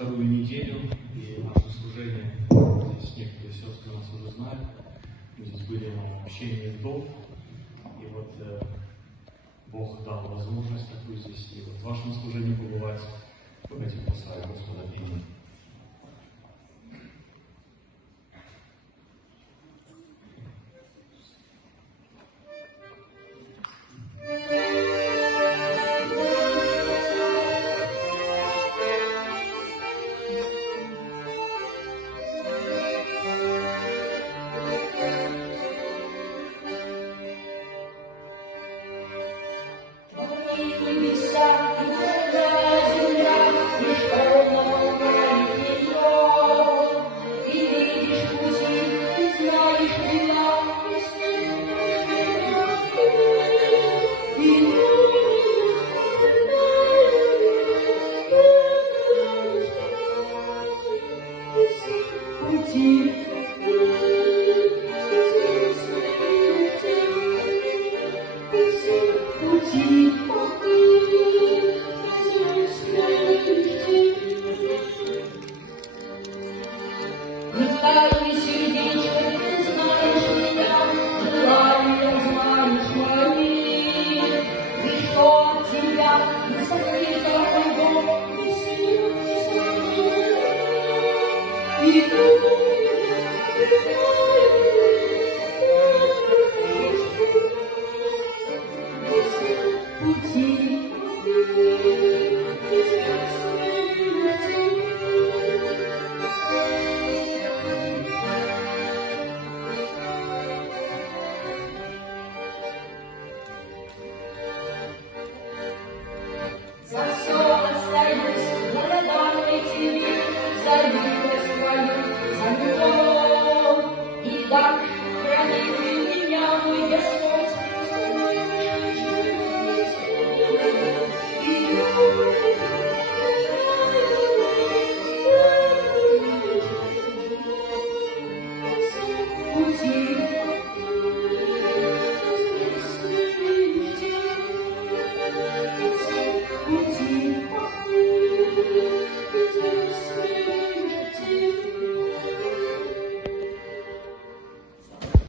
вторую неделю, и наше служение, здесь некоторые сестры нас уже знают, мы здесь были на общении вдов, и вот Бог дал возможность такую здесь, и вот в вашем служении побывать. Давайте поставим Господа имя. Так, храни ты меня, мой Господь.